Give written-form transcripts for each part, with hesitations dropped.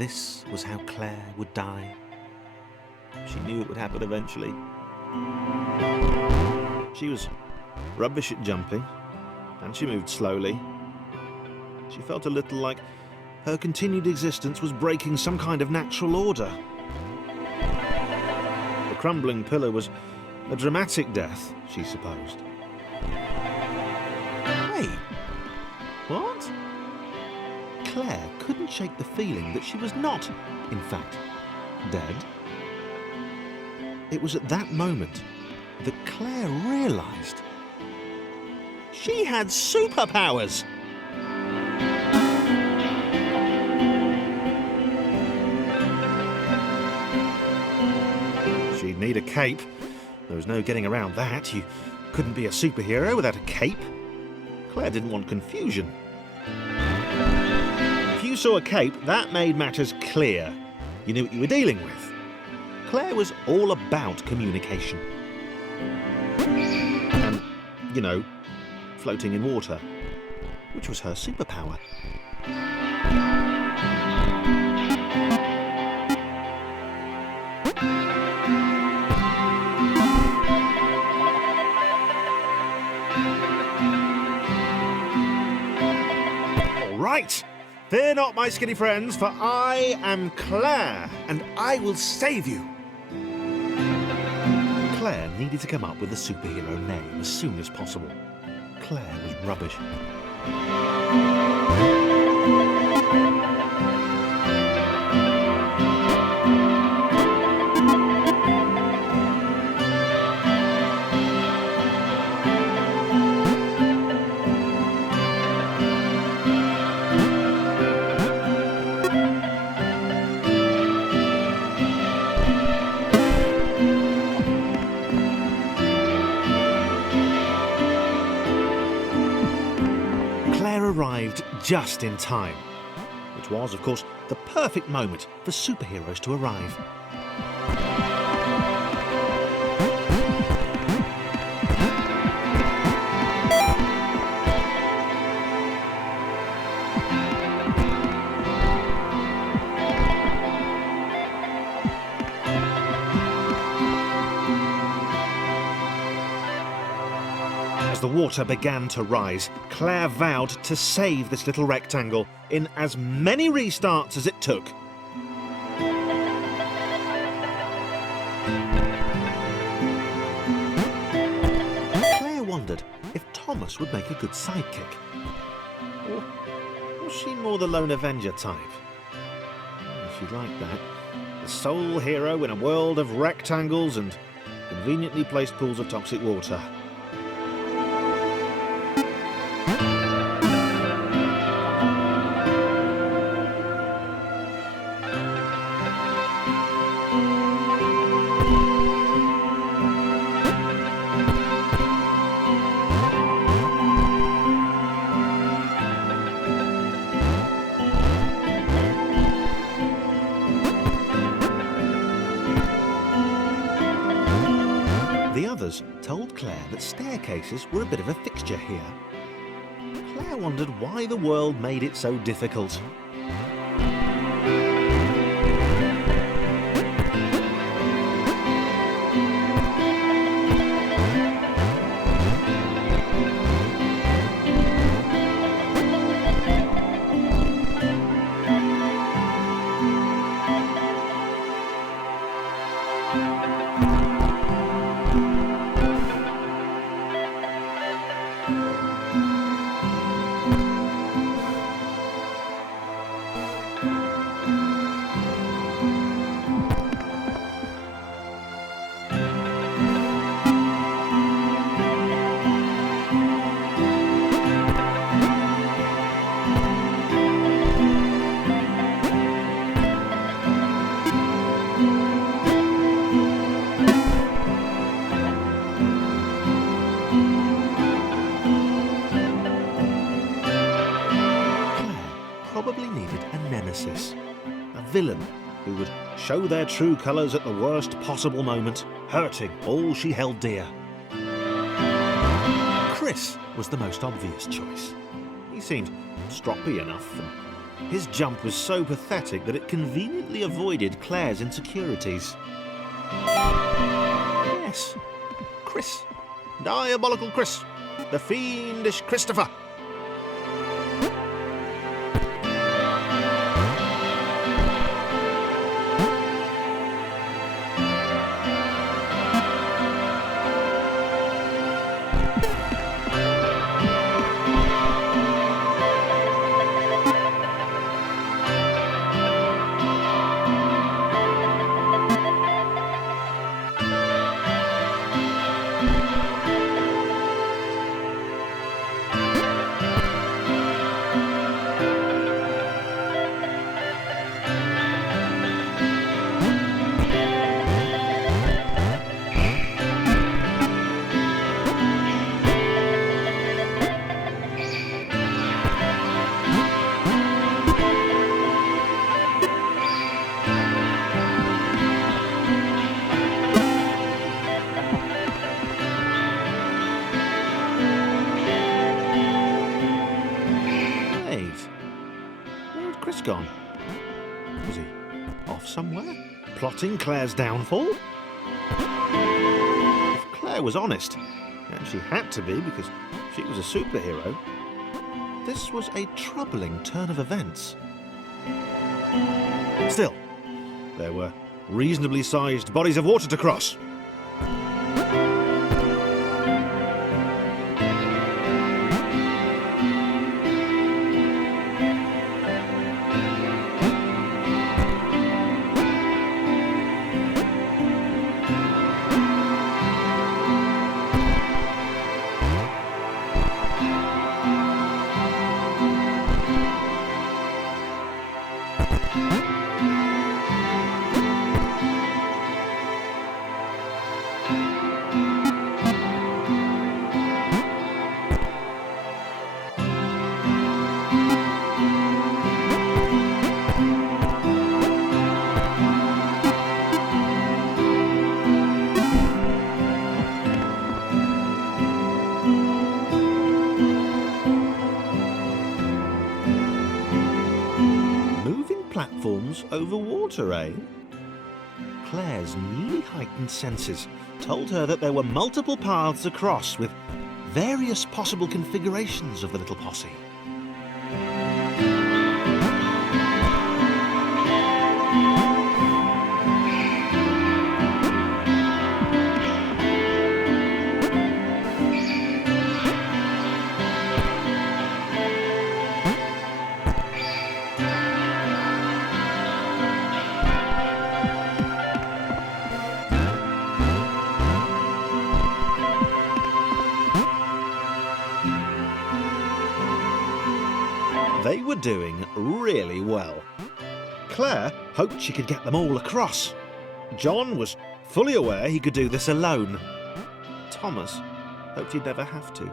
this was how Claire would die. She knew it would happen eventually. She was rubbish at jumping, and she moved slowly. She felt a little like her continued existence was breaking some kind of natural order. The crumbling pillar was a dramatic death, she supposed. Wait, what? Claire couldn't shake the feeling that she was not, in fact, dead. It was at that moment that Claire realised she had superpowers. She'd need a cape. There was no getting around that. You couldn't be a superhero without a cape. Claire didn't want confusion. If you saw a cape, that made matters clear. You knew what you were dealing with. Claire was all about communication. And, you know, floating in water, which was her superpower. All right, fear not, my skinny friends, for I am Claire, and I will save you. Claire needed to come up with a superhero name as soon as possible. Claire was rubbish. Arrived just in time, which was, of course, the perfect moment for superheroes to arrive. As the water began to rise, Claire vowed to save this little rectangle in as many restarts as it took. Claire wondered if Thomas would make a good sidekick. Or was she more the lone Avenger type? She'd like that. The sole hero in a world of rectangles and conveniently placed pools of toxic water. The others told Claire that staircases were a bit of a fixture here. Claire wondered why the world made it so difficult. Probably needed a nemesis, a villain who would show their true colours at the worst possible moment, hurting all she held dear. Chris was the most obvious choice. He seemed stroppy enough and His jump was so pathetic that it conveniently avoided Claire's insecurities. Yes, Chris. Diabolical Chris. The fiendish Christopher. Chris gone? Was he off somewhere? Plotting Claire's downfall? If Claire was honest, and she had to be because she was a superhero, this was a troubling turn of events. Still, there were reasonably sized bodies of water to cross. Platforms over water, eh? Claire's newly heightened senses told her that there were multiple paths across with various possible configurations of the little posse. They were doing really well. Claire hoped she could get them all across. John was fully aware he could do this alone. Thomas hoped he'd never have to.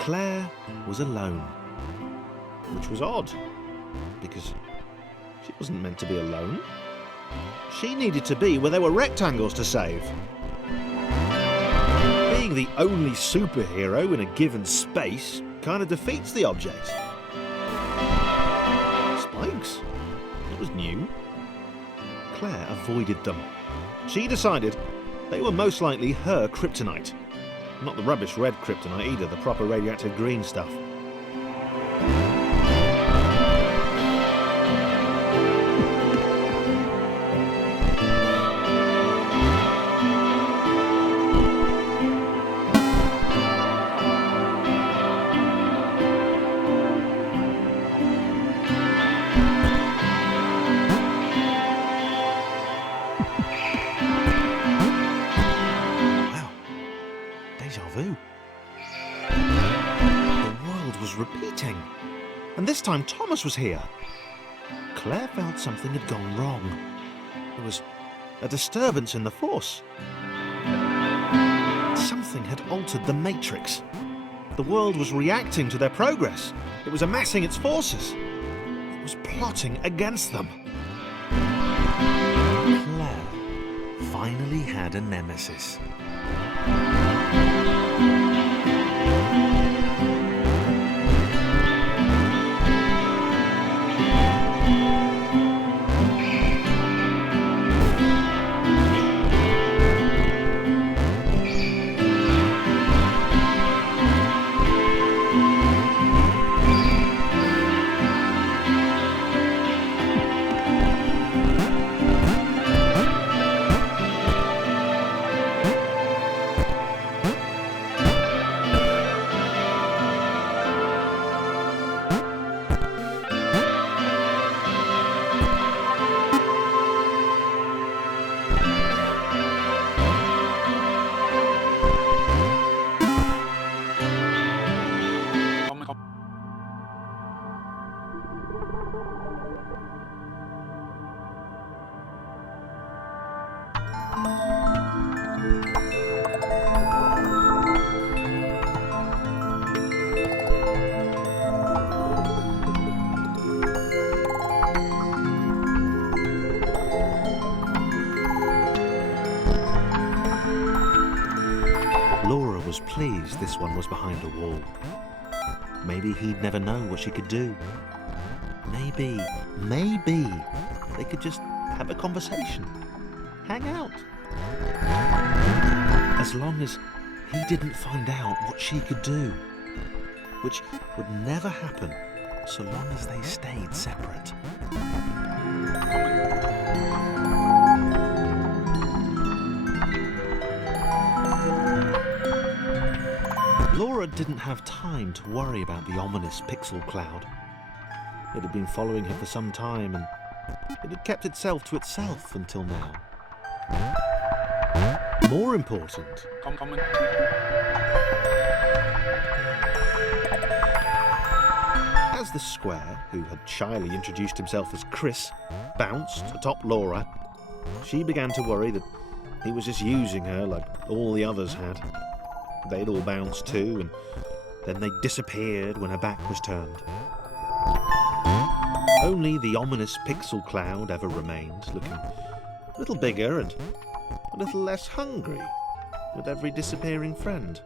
Claire was alone, which was odd, because she wasn't meant to be alone. She needed to be where there were rectangles to save. Being the only superhero in a given space kind of defeats the object. Spikes? It was new. Claire avoided them. She decided they were most likely her kryptonite. Not the rubbish red kryptonite either, the proper radioactive green stuff. The world was repeating, and this time Thomas was here. Claire felt something had gone wrong. There was a disturbance in the Force. Something had altered the Matrix. The world was reacting to their progress. It was amassing its forces. It was plotting against them. Claire finally had a nemesis. Laura was pleased this one was behind a wall. Maybe he'd never know what she could do. Maybe they could just have a conversation, hang out. As long as he didn't find out what she could do, which would never happen so long as they stayed separate. Laura didn't have time to worry about the ominous pixel cloud. It had been following her for some time, and it had kept itself to itself until now. More important, as the square, who had shyly introduced himself as Chris, bounced atop Laura, she began to worry that he was just using her like all the others had. They'd all bounced too, and then they disappeared when her back was turned. Only the ominous pixel cloud ever remained, looking a little bigger and a little less hungry with every disappearing friend.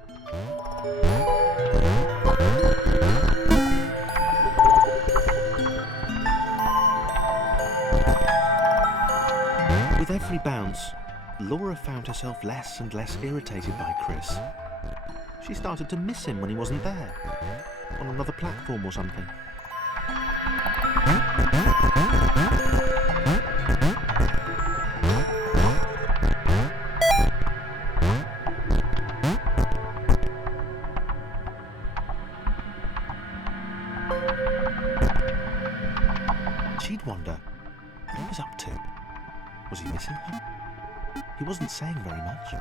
With every bounce, Laura found herself less and less irritated by Chris. She started to miss him when he wasn't there, on another platform or something. She'd wonder what he was up to. Was he missing her? He wasn't saying very much.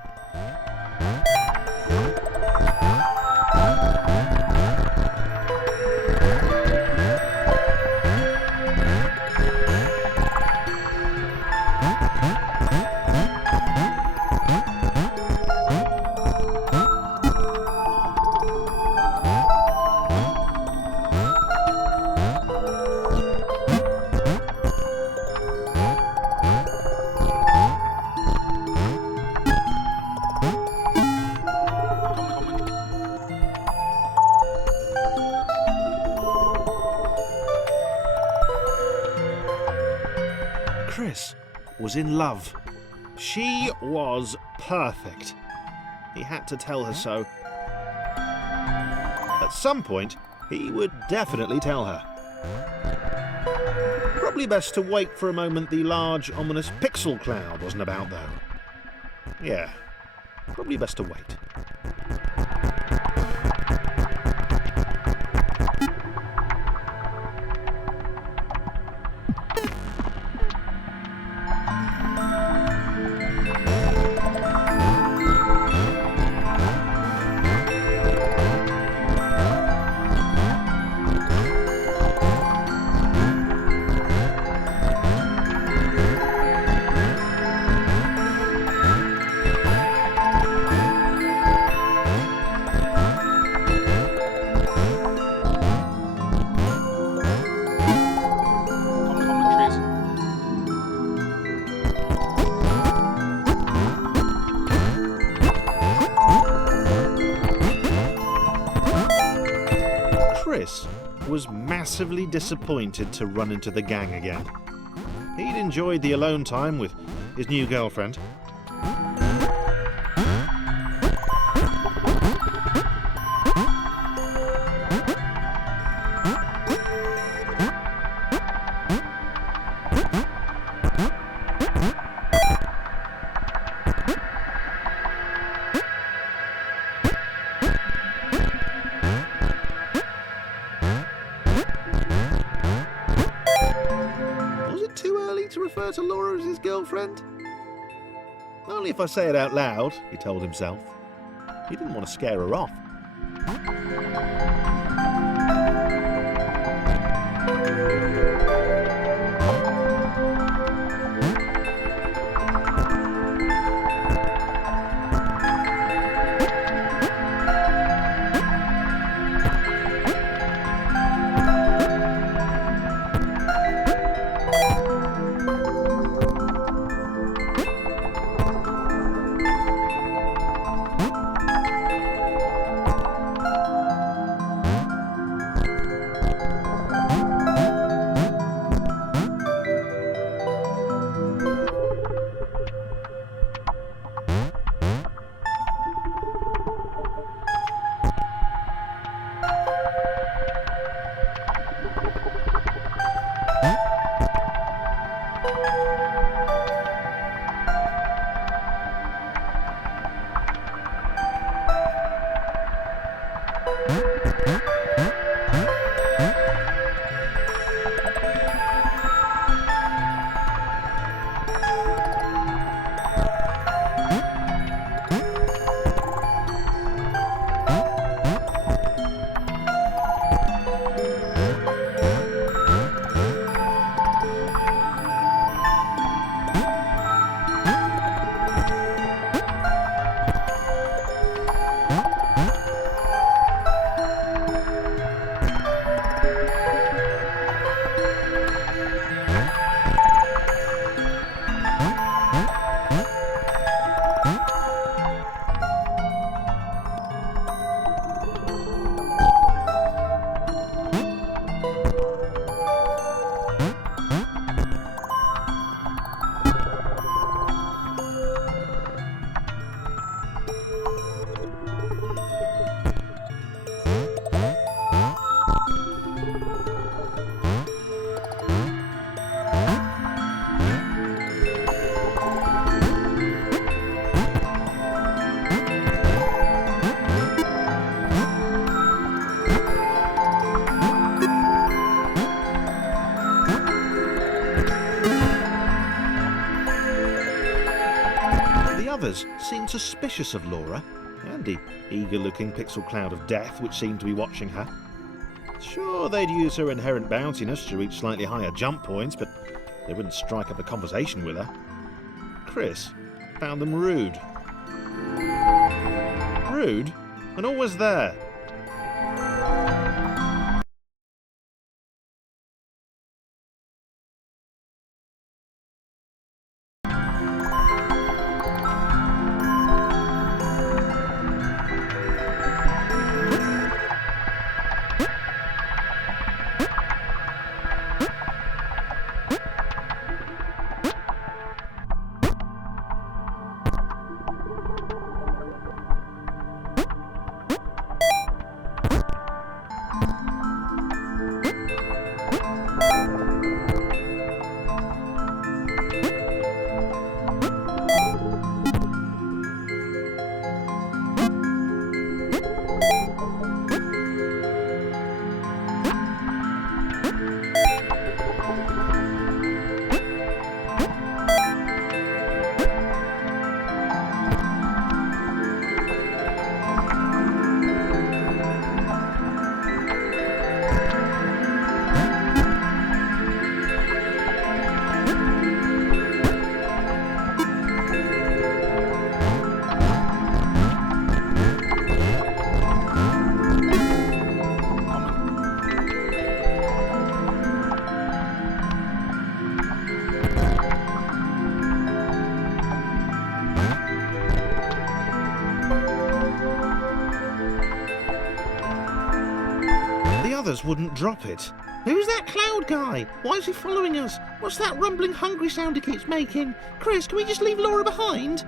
Chris was in love. She was perfect. He had to tell her so. At some point, he would definitely tell her. Probably best to wait for a moment the large, ominous pixel cloud wasn't about, though. Yeah, probably best to wait. Chris was massively disappointed to run into the gang again. He'd enjoyed the alone time with his new girlfriend. To refer to Laura as his girlfriend? Only if I say it out loud, he told himself. He didn't want to scare her off. Others seemed suspicious of Laura and the eager-looking pixel cloud of death which seemed to be watching her. Sure, they'd use her inherent bounciness to reach slightly higher jump points, but they wouldn't strike up a conversation with her. Chris found them rude. Rude? And always there. the others wouldn't drop it. Who's that cloud guy? Why is he following us? What's that rumbling hungry sound he keeps making? Chris, can we just leave Laura behind?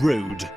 Rude.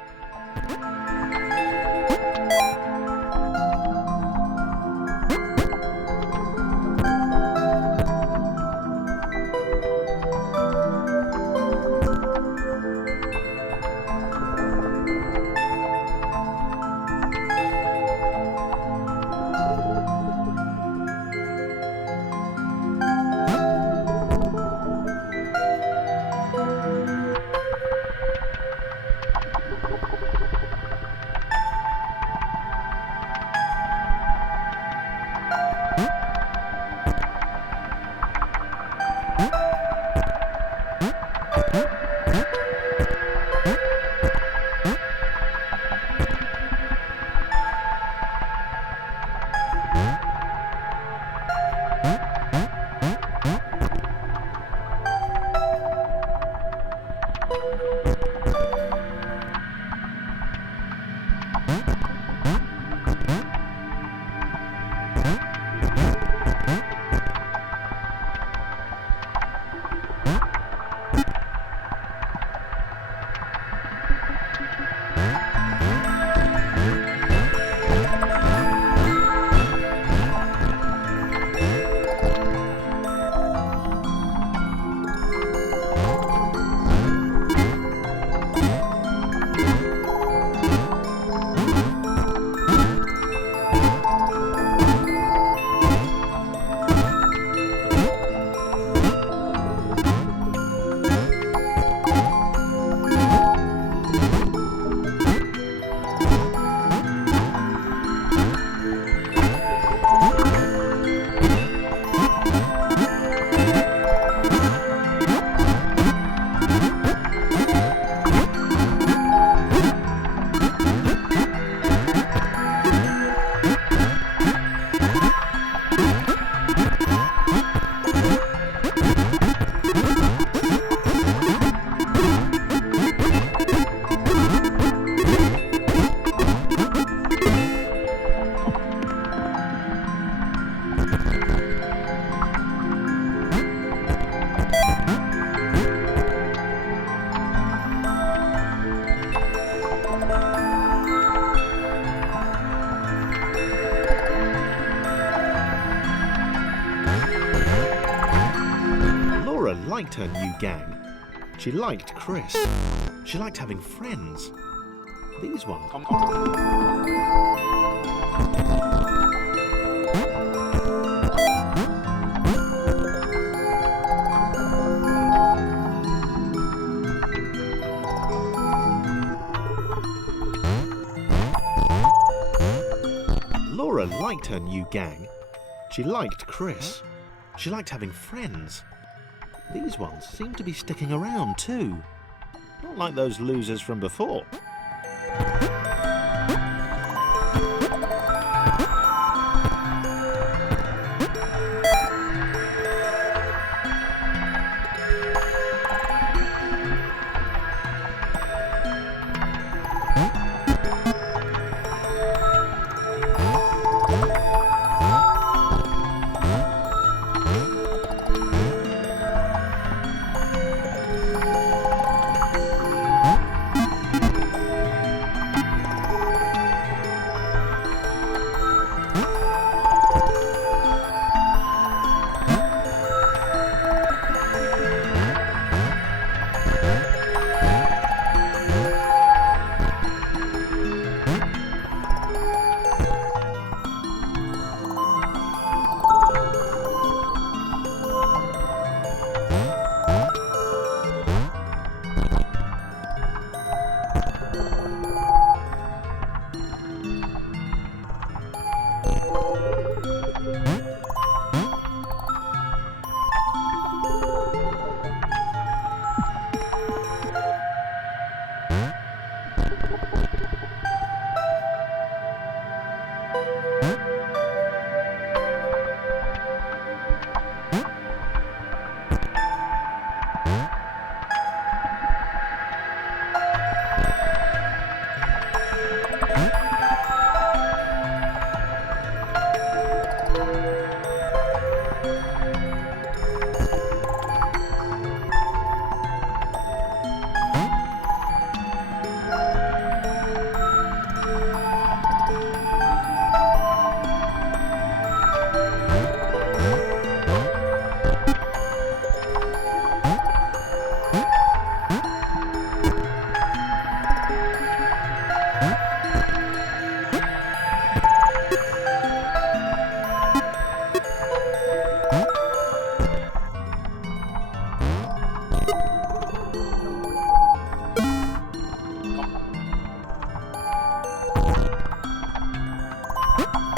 Liked her new gang. She liked Chris. She liked having friends. These ones. Laura liked her new gang. She liked Chris. She liked having friends. These ones seem to be sticking around too. Not like those losers from before.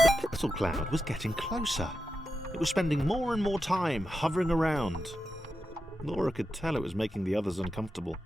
The pixel cloud was getting closer. It was spending more and more time hovering around. Laura could tell it was making the others uncomfortable.